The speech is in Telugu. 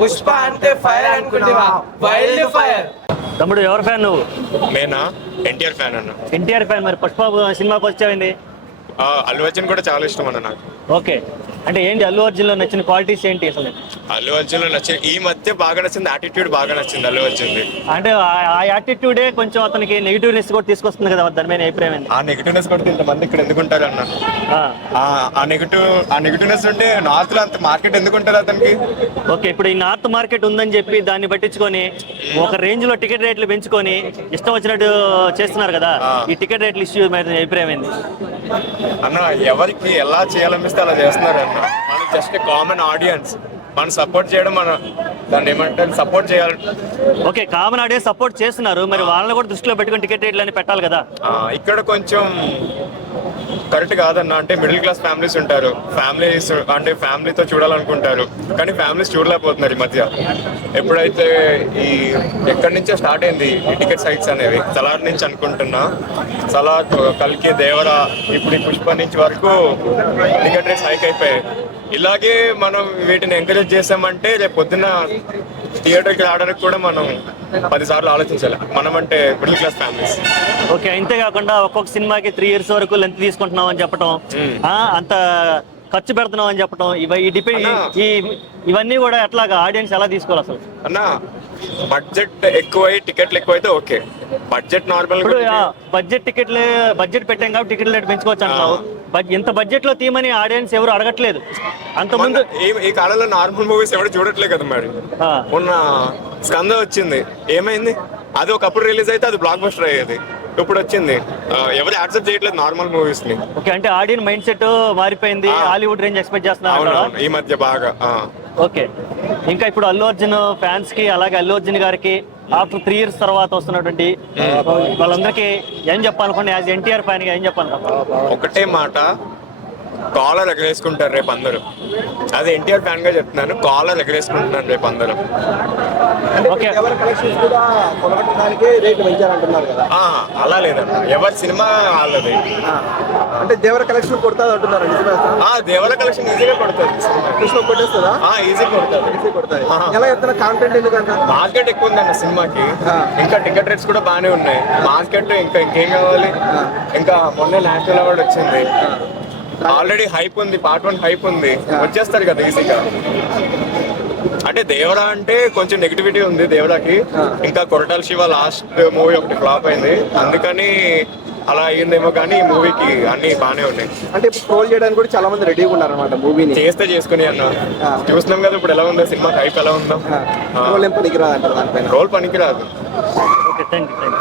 పుష్ప అంటే ఫైర్ అనుకుంటా, వైల్డ్ ఫైర్. తమ్ముడు ఎవరు ఫ్యాన్ నువ్వు? నేనా ఎన్టీఆర్ ఫ్యాన్ అన్న. ఎన్టీఆర్ ఫ్యాన్. మరి పుష్ప సినిమాకి వచ్చావింది? అల్లు అర్జున్ కూడా చాలా ఇష్టం అన్న నాకు. ఓకే, అంటే ఏంటి అల్లు అర్జున్ లో నచ్చిన క్వాలిటీస్ ఏంటి అసలు? అల్లు అర్జున్ లో నచ్చింది, ఈ మధ్య బాగా నచ్చింది యాటిట్యూడ్, బాగా నచ్చింది అల్లు అర్జున్. అంటే ఆ యాటిట్యూడే కొంచెం అతనికి నెగిటివ్నెస్ కూడా తీసుకొస్తుంది కదా, దాని మీద అభిప్రాయం ఏంటి? ఆ నెగిటివ్నెస్ కూడా ఇంతమంది ఇక్కడ ఎందుకు ఉంటారు అన్న? ఆ నెగిటివ్నెస్ ఉంటే నార్త్ లో అంత మార్కెట్ ఎందుకు ఉంటుంది అతనికి? ఓకే, ఇప్పుడు ఈ నార్త్ మార్కెట్ ఉందని చెప్పి దాన్ని పట్టించుకొని ఒక రేంజ్ లో టికెట్ రేట్లు పెంచుకొని ఇష్టం వచ్చినట్టు చేస్తున్నారు కదా, ఈ టికెట్ రేట్ల ఇష్యూ మీద అభిప్రాయం ఏంటి అన్న? ఎవరికి ఎలా చేయాలనిపిస్తే అలా చేస్తున్నారు అన్న. మనకి జస్ట్ కామన్ ఆడియన్స్ మనం సపోర్ట్ చేయడం, మన దాన్ని ఏమంటారు, సపోర్ట్ చేయాలి. ఓకే, కామన్ ఆడియన్స్ సపోర్ట్ చేస్తున్నారు, మరి వాళ్ళని కూడా దృష్టిలో పెట్టుకుని టికెట్ రేట్లు అని పెట్టాలి కదా. ఇక్కడ కొంచెం కరెక్ట్ కాదన్న. అంటే మిడిల్ క్లాస్ ఫ్యామిలీస్ ఉంటారు, ఫ్యామిలీస్ అంటే ఫ్యామిలీతో చూడాలనుకుంటారు, కానీ ఫ్యామిలీస్ చూడలేకపోతున్నారు ఈ మధ్య. ఎప్పుడైతే ఈ ఎక్కడి నుంచో స్టార్ట్ అయింది ఈ టికెట్ సైట్స్ అనేవి, సలార్ నుంచి అనుకుంటున్నా, సలార్, కల్కి, దేవరా, ఇప్పుడు ఈ పుష్ప నుంచి వరకు టికెట్ రేట్స్ హైక్ అయిపోయాయి. ఇలాగే మనం వీటిని ఎంకరేజ్ చేసామంటే రేపు పొద్దున్న థియేటర్కి రావడానికి కూడా మనం 10 సార్లు ఆలోచించాలి, మనం అంటే మిడిల్ క్లాస్ ఫ్యామిలీస్. ఓకే, అంతేకాకుండా ఒక్కొక్క సినిమాకి 3 years వరకు లెంత్ తీసుకుంటున్నాం అని చెప్పడం, అంత ఖర్చు పెడుతున్నాం అని చెప్పడం, ఇవన్నీ కూడా ఎట్లాగా ఆడియన్స్ ఎలా తీసుకోవాలి అసలు? అన్న బడ్జెట్ ఎక్కువై టికెట్లు ఎక్కువైతే ఓకే, బడ్జెట్ నార్మల్. బడ్జెట్ పెట్టాం కాబట్టి టికెట్ రేట్ పెంచుకోవచ్చు అంటున్నావు. ఇంత బడ్జెట్ లో తీయమని ఆడియన్స్ ఎవరు అడగట్లేదు. అంతకుముందు ఈ కాలంలో నార్మల్ మూవీస్ ఎవరు చూడట్లేదు కదా మరి. మొన్న స్కంద వచ్చింది, ఏమైంది? అది ఒకప్పుడు రిలీజ్ అయితే అది బ్లాక్ బస్టర్ అయ్యేది, ఇప్పుడు వచ్చింది ఎవరు యాక్సెప్ట్ చేయట్లేదు నార్మల్ మూవీస్ ని. ఓకే, అంటే ఆడియన్స్ మైండ్ సెట్ మారిపోయింది, హాలీవుడ్ రేంజ్ ఎక్స్పెక్ట్ చేస్తున్నారు ఈ మధ్య బాగా. ఓకే, ఇంకా ఇప్పుడు అల్లు అర్జున్ ఫ్యాన్స్ కి, అలాగే అల్లు అర్జున్ గారికి ఆఫ్టర్ 3 years తర్వాత వస్తున్నటువంటి వాళ్ళందరికీ ఏం చెప్పాలనుకోండి, యాజ్ ఎన్టీఆర్ ఫ్యాన్ గా ఏం చెప్పాలనుకో? ఒకటే మాట, కాలర్ ఎగరేసుకుంటారు రేపు అందరూ. అది ఎన్టీఆర్ ఫ్యాన్ గా చెప్తున్నాను, కాలర్ ఎగరేసుకుంటున్నారు రేపు అందరూ. అలా లేదన్న, ఎవరి సినిమా వాళ్ళది. అంటే దేవర కలెక్షన్ కొడతాది అంటున్నారు. దేవర కలెక్షన్ ఈజీగా కొడుతుంది, కొట్టేస్తుందా? ఈజీ కొడుతుంది. ఎలా చెప్తున్నా కాంటెంట్ ఎందుకంటే మార్కెట్ ఎక్కువ ఉందన్న సినిమాకి, ఇంకా టికెట్ రేట్స్ కూడా బాగానే ఉన్నాయి. మార్కెట్ ఇంకా ఇంకేం కావాలి? ఇంకా మొన్న నేషనల్ అవార్డు వచ్చింది, ఆల్రెడీ హైప్ ఉంది, పార్ట్ 1 హైప్ ఉంది, వచ్చేస్తారు కదా ఈజీగా. అంటే దేవరా అంటే కొంచెం నెగిటివిటీ ఉంది దేవరాకి. ఇంకా కొరటాల శివ లాస్ట్ మూవీ ఒకటి ఫ్లాప్ అయింది, అందుకని అలా అయ్యిందేమో, కానీ ఈ మూవీకి అన్ని బాగానే ఉన్నాయి. అంటే ఇప్పుడు ట్రోల్ చేయడానికి కూడా చాలా మంది రెడీగా ఉన్నారు అనమాట. మూవీని చేస్తే చేసుకుని అన్న, చూస్తున్నాం కదా ఇప్పుడు ఎలా ఉందో సినిమా, హైప్ ఎలా ఉందో. రోల్ పనికిరాదు అంటారు, దానిపైన రోల్ పనికిరాదు. Okay, thank you.